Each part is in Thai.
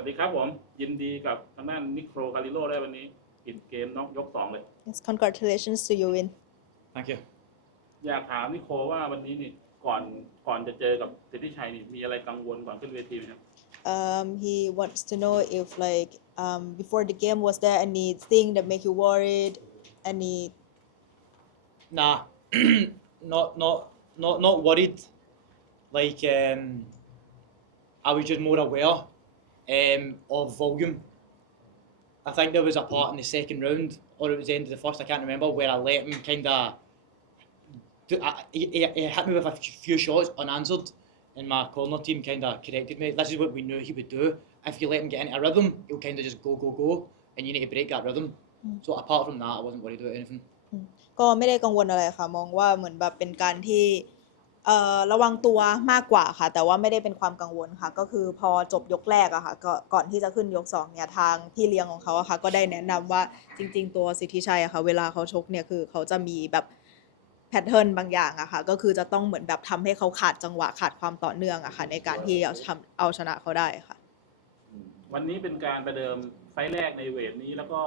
วัสดีครับผม ยินดีกับทางด้านนิโครคาริโลได้วันนี้ปิดเกมน็อกยกสองเลย Yes, congratulations to you win. Thank you. อยากถามนิโครว่าวันนี้นี่ก่อนก่อนจะเจอกับสิทธิชัยนี่มีอะไรกังวลก่อนขึ้นเวทีไหมครับ Um, he wants to know if like um, before the game was there anything that make you worried? Any Nah, not not not not worried. Like um, I was just more aware um, of volume. I think there was a part in the second round, or it was the end of the first. I can't remember where I let him kind of. He, he, he hit me with a few shots unanswered, and my corner team kind of corrected me. This is what we knew he would do. If you let him get into a rhythm, he'll kind of just go go go, and you need to break that rhythm. So apart from that, I wasn't worried about anything. ก็ไม่ได้กังวลอะไรค่ะ มองว่าเหมือนแบบเป็นการที่เอ่อ ระวังตัวมากกว่าค่ะ แต่ว่าไม่ได้เป็นความกังวลค่ะ ก็คือพอจบยกแรกอะค่ะกก่อนที่จะขึ้นยกสองเนี่ยทางพี่เลี้ยงของเขาอะค่ะ ก็ได้แนะนำว่าจริง ๆ ตัวสิทธิชัยอะค่ะ เวลาเขาชกเนี่ยคือเขาจะมีแบบแพทเทิร์นบางอย่างอะค่ะ ก็คือจะต้องเหมือนแบบทำให้เขาขาดจังหวะขาดความต่อเนื่องอะค่ะ ในการที่เอาทำเอาชนะเขาได้ค่ะ วันนี้เป็นการประเดิมไฟแรกในเวทนี้แล้วก็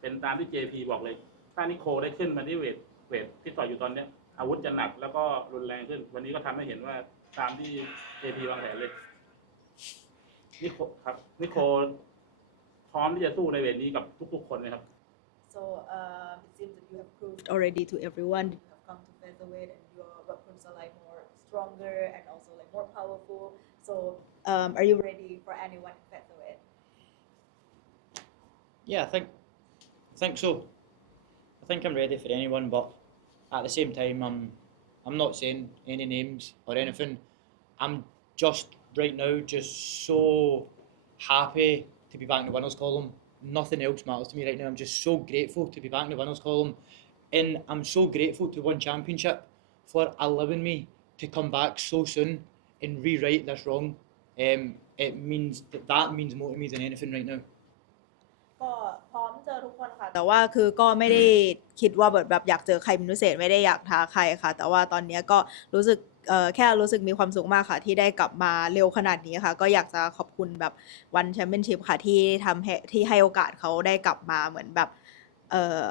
เป็นตามที่ JP บอกเลย ถ้านิโคได้ขึ้นมาที่เวทเวทที่ต่อยอยู่ตอนเนี้ย อาวุธจะหนักแล้วก็รุนแรงขึ้น วันนี้ก็ทำให้เห็นว่าตามที่ JP วางแผนเลยนิโคครับนิโคพร้อมที่จะสู้ในเวทนี้กับทุกๆคนเลยครับ So um, it seems that you have proved already to everyone that you have come to featherweight and your weapons are like more stronger and also like more powerful. So um, are you ready for anyone in featherweight? Yeah, I think I think so. I think I'm ready for anyone, but at the same time, I'm I'm not saying any names or anything. I'm just right now just so happy to be back in the winners column. Nothing else matters to me right now. I'm just so grateful to be back in the winners column, and I'm so grateful to one championship for allowing me to come back so soon and rewrite this wrong. Um, it means that that means more to me than anything right now. ก็พร้อมเจอทุกคนค่ะ แต่ว่าคือก็ไม่ได้คิดว่าแบบแบบอยากเจอใครเป็นพิเศษไม่ได้อยากท้าใครค่ะ แต่ว่าตอนเนี้ยก็รู้สึกเอ่อแค่รู้สึกมีความสุขมากค่ะ ที่ได้กลับมาเร็วขนาดนี้ค่ะ ก็อยากจะขอบคุณแบบวันแชมเปี้ยนชิพค่ะที่ทำให้ที่ให้โอกาสเขาได้กลับมาเหมือนแบบเออ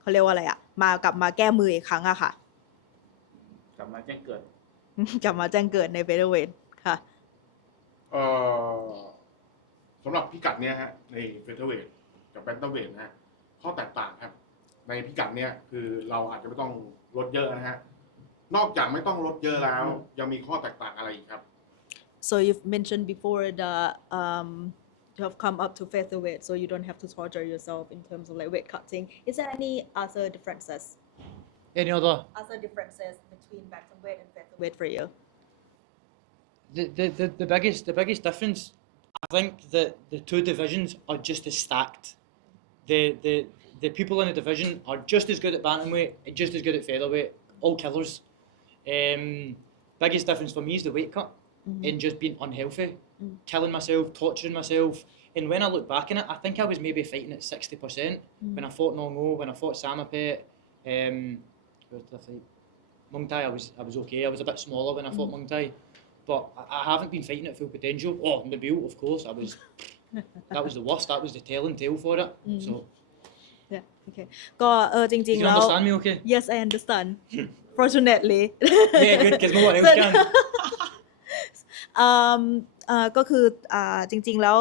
เขาเรียกว่าอะไรอะมากลับมาแก้มืออีกครั้งอะค่ะ กลับมาแจ้งเกิด กลับมาแจ้งเกิดในเฟเธอร์เวทค่ะ เอ่อ สำหรับพิกัดเนี้ยฮะในเฟเธอร์เวทกับแบนเทอร์เวทนะฮะข้อแตกต่างครับ ในพิกัดเนี้ยคือเราอาจจะไม่ต้องลดเยอะนะฮะนอกจากไม่ต้องลดเยอะแล้ว ยังมีข้อแตกต่างอะไรอีกครับ so you've mentioned before that um you have come up to featherweight so you don't have to torture yourself in terms of like weight cutting is there any other differences Any other other differences between bantamweight and featherweight for you the, the, the, the biggest the biggest difference I think that the two divisions are just as stacked. The the the people in the division are just as good at bantamweight, just as good at featherweight, all killers. Um, biggest difference for me is the weight cut and just being unhealthy, killing myself, torturing myself. And when I look back on it, I think I was maybe fighting at sixty percent when I fought Nongo, when I fought Samapet, um, who did I fight? Mung Thai, I was I was okay. I was a bit smaller when I fought Mung Thai, but I, I haven't been fighting at full potential. Oh, Nabil, of course, I was. that was the worst. That was the telling tale for it. So yeah okay ก็เออจริง you ๆ can แล้ว understand me, okay? yes I understand fortunately yeah, good. Because no one else can. อืมเอ่อก็คืออ่าจริง ๆ แล้ว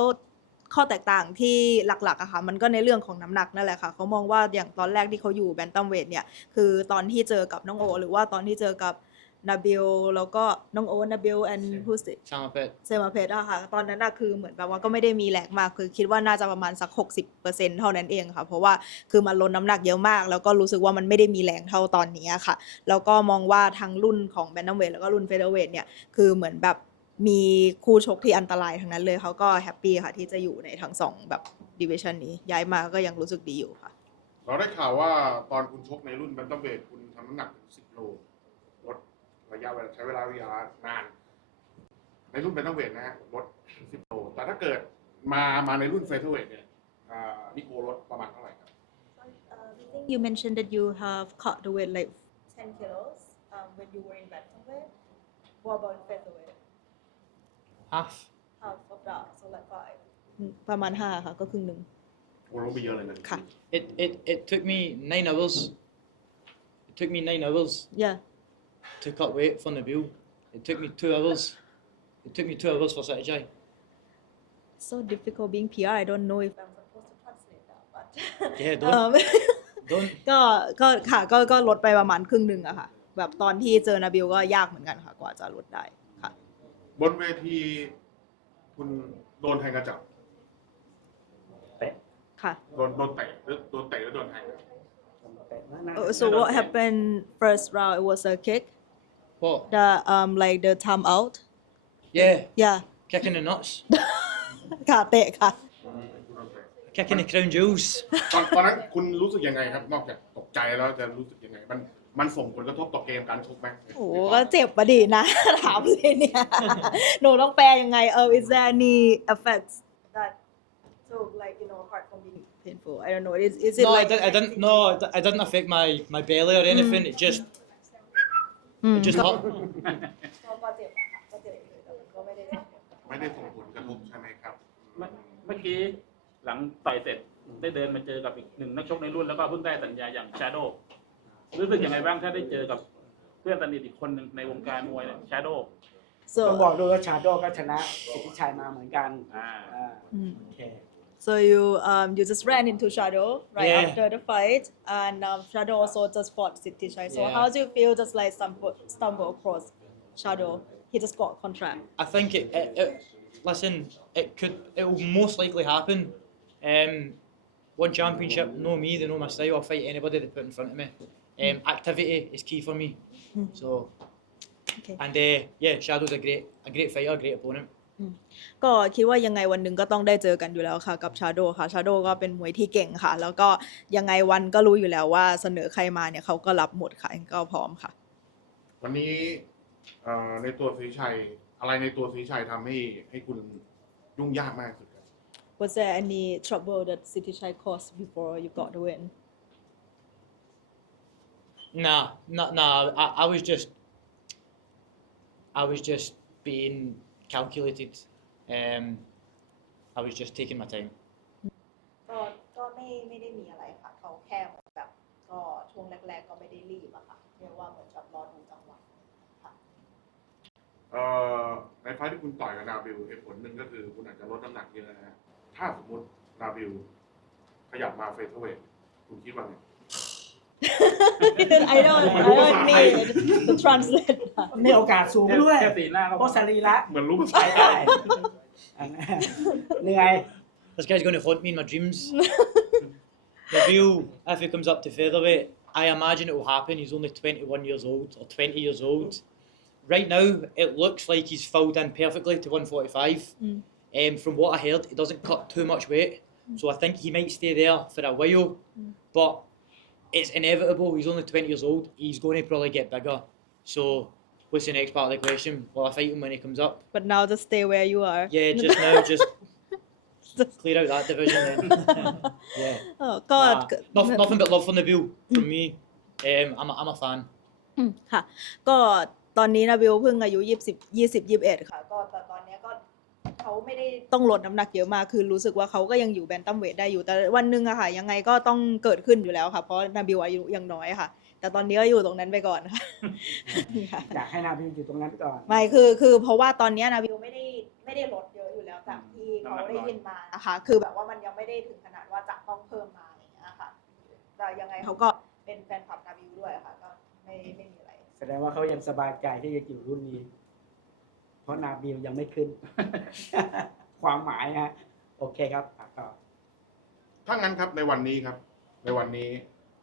ข้อแตกต่างที่หลักๆอะค่ะมันก็ในเรื่องของน้ำหนักนั่นแหละค่ะเขามองว่าอย่างตอนแรกที่เขาอยู่แบนตัมเวทเนี่ยคือตอนที่เจอกับน้องโอ หรือว่าตอนที่เจอกับ นาบิลแล้วก็น้องโอนาบิลแอนพูส Samapet. เซมาเพชอะค่ะ ตอนนั้นอะคือเหมือนแบบว่าก็ไม่ได้มีแรงมากคือคิดว่าน่าจะประมาณสัก 60%เท่านั้นเองค่ะ เพราะว่าคือมันลดน้ำหนักเยอะมาก แล้วก็รู้สึกว่ามันไม่ได้มีแรงเท่าตอนนี้อะค่ะ แล้วก็มองว่าทั้งรุ่นของแบน n ัมเวทแล้วก็รุ่นเฟเธอร์เวทเนี่ยคือเหมือนแบบมีคู่ชกที่อันตรายทั้งนั้นเลยเขาก็แฮปปี้ค่ะที่จะอยู่ในทั้งสองแบบดิวิชันนี้ ย้ายมาก็ยังรู้สึกดีอยู่ค่ะ เราได้ข่าวว่าตอนคุณชกในรุ่นแบนเทอร์เวทคุณทำน้ำหนักถึงสิบโลลด ระยะเวลาใช้เวลาเวลานาน ในรุ่นแบนเทอร์เวทนะฮะลดสิบโลแต่ถ้าเกิดมามาในรุ่นเฟเธอร์เวทเนี่ยอ่านิโคลดประมาณเท่าไหร่ครับ you mentioned that you have cut the weight like 10 kilos um, when you were in bantamweight what about featherweight Half. half of that so like five ประมาณห้าค่ะก็ครึ่งหนึ่งโอ้ลงไปเยอะเลยนะ ค่ะ It, it, it took me nine hours. It took me nine hours yeah to cut weight for Nabil. It took me two hours. It took me two hours for City Jai. so difficult being PR I don't know if I'm supposed to translate that but Yeah, เอิ่ don't, ม don't. ก็ก็ค่ะก็ก็ลดไปประมาณครึ่งหนึ่งอะค่ะ แบบตอนที่เจอนาบิลก็ยากเหมือนกันค่ะ กว่าจะลดได้ค่ะ บนเวทีคุณโดนแทงกระจับค่ะ โดนโดนเตะหรือโดนเตะหรือโดนแทงครับ Uh, so what happened first round it was a kick What? the um like the time out Yeah, yeah kicking the nuts. ค่ะเตะค่ะ Kicking the crown jewels. ตอนตอนนั้นคุณรู้สึกยังไงครับ นอกจากตกใจแล้วจะรู้สึกยังไง มันมันส่งผลกระทบต่อเกมการชกไหมโอ้โหก็เจ็บปะดีนะ ถามเลยเนี่ย หนูต้องแปลยังไง เออ is there any effects that so like you know apart from being painful I don't know is is it No, I like didn't, I didn't. No, it di- it didn't affect my, my belly or anything. It just, อืม it just hurt. ก็เจ็บอะค่ะก็เจ็บเลยแต่มันก็ไม่ได้ไม่ได้ส่งผลกระทบใช่ไหมครับเมื่อเมื่อกี้หลังต่อยเสร็จได้เดินมาเจอกับอีกหนึ่งนักชกในรุ่นแล้วก็เพิ่งได้สัญญาอย่างชาโดรู้สึกยังไงบ้างถ้าได้เจอกับเพื่อนสนิทอีกคนหนึ่งในวงการมวยเนี่ยชาโด so ต้องบอกด้วยว่าชาโดก็ชนะสิทธิชัยมาเหมือนกันอ่าอ่าอืม โอเค So you um you just ran into Shadow right Yeah. after the fight, and um, Shadow also just fought Siddhi Chai. So Yeah. how do you feel just like stumble stumble across Shadow? He just got contract. I think it, it, it listen, it could, it will most likely happen. Um, one championship, know me, they know my style. I'll fight anybody they put in front of me. Um, activity is key for me. Mm. So, Okay. and uh, yeah, Shadow's a great, a great fighter, a great opponent. ก็คิดว่ายังไงวันหนึ่งก็ต้องได้เจอกันอยู่แล้วค่ะ กับชาโดค่ะชาโดก็เป็นมวยที่เก่งค่ะ แล้วก็ยังไงวันก็รู้อยู่แล้วว่าเสนอใครมาเนี่ยเขาก็รับหมดค่ะก็พร้อมค่ะ วันนี้เอ่อในตัวศรีชัย อะไรในตัวศรีชัยทำให้ให้คุณยุ่งยากมากที่สุดครับ Was there any trouble that City Chai caused before you got the win? Nah, nah, nah. I, I was just, I was just being calculated. Um, I was just taking my time. ก็ก็ไม่ไม่ได้มีอะไรค่ะเขาแค่เหมือนแบบก็ช่วงแรก ๆ ก็ไม่ได้รีบอะค่ะเรียกว่าเหมือนกับรอดูจังหวะค่ะเอ่อในไฟล์ที่คุณต่อยกับนาบิลเหตุผลหนึ่งก็คือคุณอาจจะลดน้ำหนักเยอะนะฮะถ้าสมมตินาบิลขยับมาเฟเธอร์เวทคุณคิดว่าไง I don't I don't need to translate that มีโอกาสสูงด้วย แค่สีหน้าก็ เพราะสรีระ เหมือนรู้ภา ไป ษา ได้อันนั้นเหนื่อย This guy's going to haunt me in my dreams. Nabil, if he comes up to featherweight, I imagine it will happen. He's only 21 years old or 20 years old. Right now, it looks like he's filled in perfectly to 145. Mm. Um, from what I heard, he doesn't cut too much weight, so I think he might stay there for a while. Mm. But it's inevitable. He's only 20 years old. He's going to probably get bigger. So, what's the next part of the question? Will I fight him when he comes up? but now just stay where you are Yeah, just now, just clear out that division then. yeah. เออก็ Nah, nothing, nothing but love for Nabil from me. Um, I'm, a, I'm a fan. อืมค่ะ ก็ตอนนี้นะบิวเพิ่งอายุยี่สิบยี่สิบยี่สิบเอ็ดค่ะ ก็แต่ตอน เนี้ยก็เขาไม่ได้ต้องลดน้ำหนักเยอะมากคือรู้สึกว่าเขาก็ยังอยู่แบนตัมเวทได้อยู่แต่วันหนึ่งอะค่ะยังไงก็ต้องเกิดขึ้นอยู่แล้วค่ะ เพราะนาบิวอายุยังน้อยค่ะ แต่ตอนนี้ก็อยู่ตรงนั้นไปก่อนค่ะค่ะอยากให้นาบิวอยู่ตรงนั้นก่อนไม่คือคือเพราะว่าตอนเนี้ยนาบิวไม่ได้ไม่ได้ลดเยอะอยู่แล้วจากที่เขาได้ยินมานะคะ คือแบบว่ามันยังไม่ได้ถึงขนาดว่าจะต้องเพิ่มมาอย่างเงี้ยค่ะแต่ยังไงเขาก็เป็นแฟนคลับนาบิวด้วยค่ะก็ไม่ไม่มีอะไร แสดงว่าเขายังสบายใจที่จะอยู่รุ่นนี้ เพราะนาบิวยังไม่ขึ้น ความหมายฮะโอเคครับอะต่อถ้างั้นครับในวันนี้ครับ ในวันนี้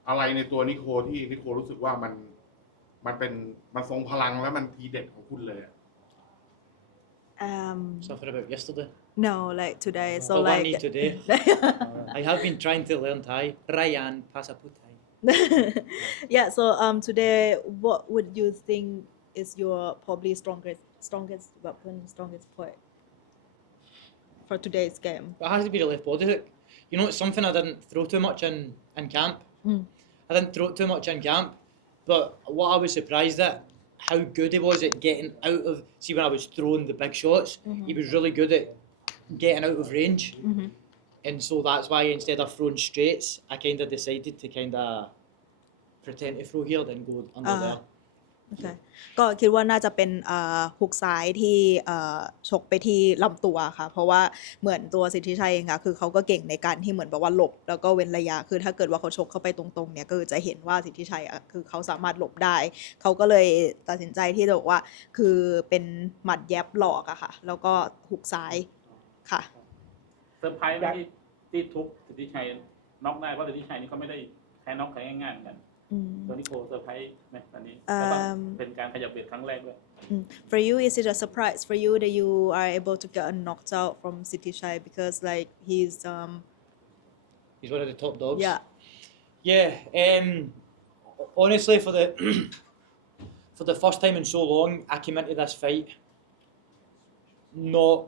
อะไรในตัวนิโคที่นิโครู้สึกว่ามันมันเป็นมันทรงพลังและมันทีเด็ดของคุณเลยอะ um Something about yesterday. no like today so All I like need today. I have been trying to learn Thai. Ryan Pasaputai. yeah so um today what would you think is your probably strongest strongest weapon, strongest point for today's game? It has to be the left body hook. You know, it's something I didn't throw too much in, in camp. Mm. I didn't throw too much in camp, but what I was surprised at, how good he was at getting out of. See, when I was throwing the big shots, mm-hmm. he was really good at getting out of range. Mm-hmm. And so that's why instead of throwing straights, I kind of decided to kind of pretend to throw here, then go under uh-huh. there. โอเคก็คิดว่าน่าจะเป็นเอ่อฮุกซ้ายที่เอ่อชกไปที่ลำตัวค่ะ เพราะว่าเหมือนตัวสิทธิชัยเองอะคือเขาก็เก่งในการที่เหมือนแบบว่าหลบ แล้วก็เว้นระยะคือถ้าเกิดว่าเขาชกเข้าไปตรงๆเนี่ยก็คือจะเห็นว่าสิทธิชัยอะคือเขาสามารถหลบได้ เขาก็เลยตัดสินใจที่จะบอกว่าคือเป็นหมัดแยบหลอกอะค่ะ แล้วก็ฮุกซ้ายค่ะเซอร์ไพรส์ไหมที่ที่ทุกสิทธิชัยน็อกได้เพราะสิทธิชัยนี่เขาไม่ได้แพ้น็อกใครง่ายๆเหมือนกัน อืม ตัวนิโคเซอร์ไพรส์ไหมตอนนี้ เอิ่ม แล้วก็เป็นการขยับเวทครั้งแรกด้วย For you, is it a surprise for you that you are able to get a knocked out from City Shai because like he's um He's one of the top dogs. yeah Yeah. Um, honestly, for the for the first time in so long, I came into this fight not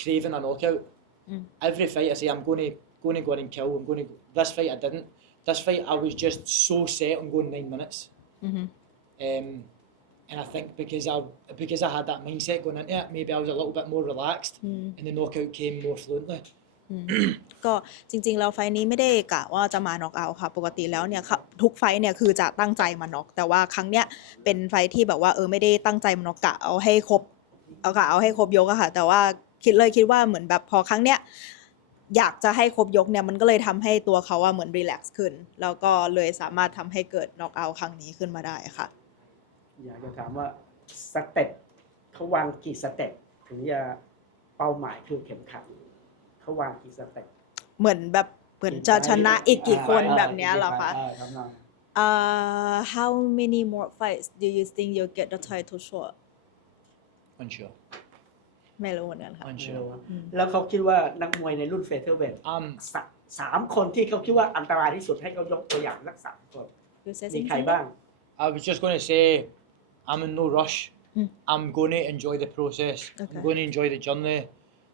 craving a knockout. Mm. Every fight I say I'm going to going to go in and kill. I'm going to. This fight I didn't. This fight I was just so set on going nine minutes. Mhm. Um, and I think because I because I had that mindset going into it, maybe I was a little bit more relaxed, อืม and the knockout came more fluently. อืมก็จริงๆแล้วไฟล์นี้ไม่ได้กะว่าจะมาน็อกเอาท์ค่ะ ปกติแล้วเนี่ยค่ะทุกไฟล์เนี่ยคือจะตั้งใจมาน็อก แต่ว่าครั้งเนี้ยเป็นไฟล์ที่แบบว่าเออไม่ได้ตั้งใจมาน็อกกะเอาให้ครบเอากะเอาให้ครบยกอะค่ะ แต่ว่าคิดเลยคิดว่าเหมือนแบบพอครั้งเนี้ย อยากจะให้ครบยกเนี่ยมันก็เลยทำให้ตัวเขาว่าเหมือนรีแลกซ์ขึ้น แล้วก็เลยสามารถทำให้เกิดน็อกเอาท์ครั้งนี้ขึ้นมาได้ค่ะ อยากจะถามว่าสเต็ปเขาวางกี่สเต็ปถึงจะเป้าหมายคือเข็มขัดเขาวางกี่สเต็ปเหมือนแบบเหมือนจะชนะอีกกี่คนอ่าแบบเนี้ยเหรอคะอ่าทำนอง Uh, how many more fights do you think you'll get the title shot? Unsure. ไม่รู้เหมือนกันค่ะ Unsure. อืมแล้วเขาคิดว่านักมวยในรุ่นเฟเธอร์เวท Um, สามคนที่เขาคิดว่าอันตรายที่สุดให้เขายกตัวอย่างสักสามคน You say มีใคร something? บ้าง I was just going to say, I'm in no rush. Mm. I'm going to enjoy the process. Okay. I'm going to enjoy the journey.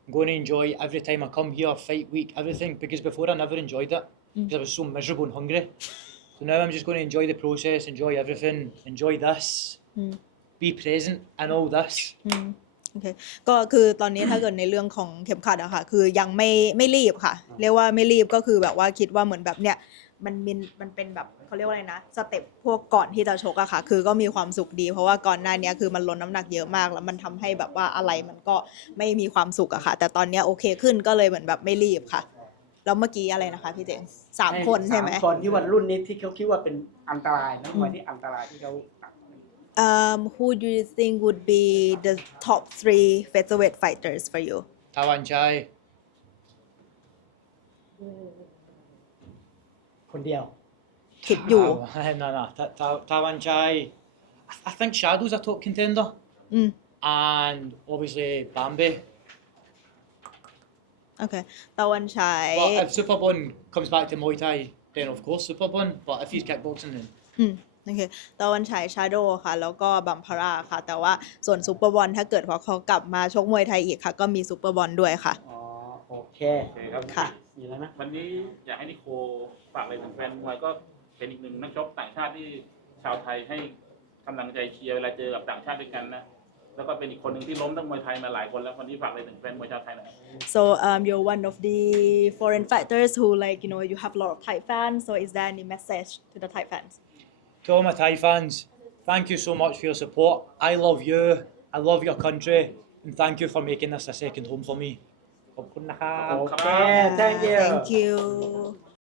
I'm going to enjoy every time I come here, fight week, everything. Because before I never enjoyed it because I was so miserable and hungry. So now I'm just going to enjoy the process, enjoy everything, enjoy this, Mm. be present in all this. อืมโอเคก็คือตอนนี้ถ้าเกิดในเรื่องของเข็มขัดอะค่ะ คือยังไม่ไม่รีบค่ะ เรียกว่าไม่รีบก็คือแบบว่าคิดว่าเหมือนแบบเนี้ยมันมินมันเป็นแบบเขาเรียกว่าอะไรนะสเต็ปพวกก่อนที่จะชกอะค่ะ คือก็มีความสุขดี เพราะว่าก่อนหน้าเนี้ยคือมันลดน้ำหนักเยอะมาก แล้วมันทำให้แบบว่าอะไรมันก็ไม่มีความสุขอะค่ะ แต่ตอนเนี้ยโอเคขึ้นก็เลยเหมือนแบบไม่รีบค่ะแล้วเมื่อกี้อะไรนะคะพี่เจงสามคนใช่ไหมสามคนที่ว่ารุ่นนี้ที่เขาคิดว่าเป็นอันตรายนักมวยที่อันตรายที่เขาตัด Um, who do you think would be the top three featherweight fighters for you? Tawan Chai, คนเดียว คิดอยู่ Ah, no, no, Ta- Ta- Tawan Chai. I, I think Shadow's a top contender. อืม And obviously Bambi. โอเค ตะวันฉาย But if Superbon comes back to Muay Thai, then of course Superbon. But if he's kickboxing, then อืม โอเคตะวันฉายชาโดค่ะ แล้วก็บัมพาราค่ะ แต่ว่าส่วนซูเปอร์บอลถ้าเกิดว่าเขากลับมาชกมวยไทยอีกค่ะ ก็มีซูเปอร์บอลด้วยค่ะ อ๋อโอเคโอเคครับค่ะ มีอะไรไหมวันนี้อยากให้นิโคฝากอะไรถึงแฟนมวยก็เป็นอีกหนึ่งนักชกต่างชาติที่ชาวไทยให้กำลังใจเชียร์เวลาเจอกับต่างชาติด้วยกันนะ แล้วก็เป็นอีกคนหนึ่งที่ล้มนักมวยไทยมาหลายคนแล้ววันนี้ฝากอะไรถึงแฟนมวยชาวไทยหน่อย so um you're one of the foreign fighters who like you know you have a lot of Thai fans so is there any message to the Thai fans to all my Thai fans, thank you so much for your support. I love you. I love your country, and thank you for making this a second home for me. ขอบคุณนะครับ โอเค thank you thank you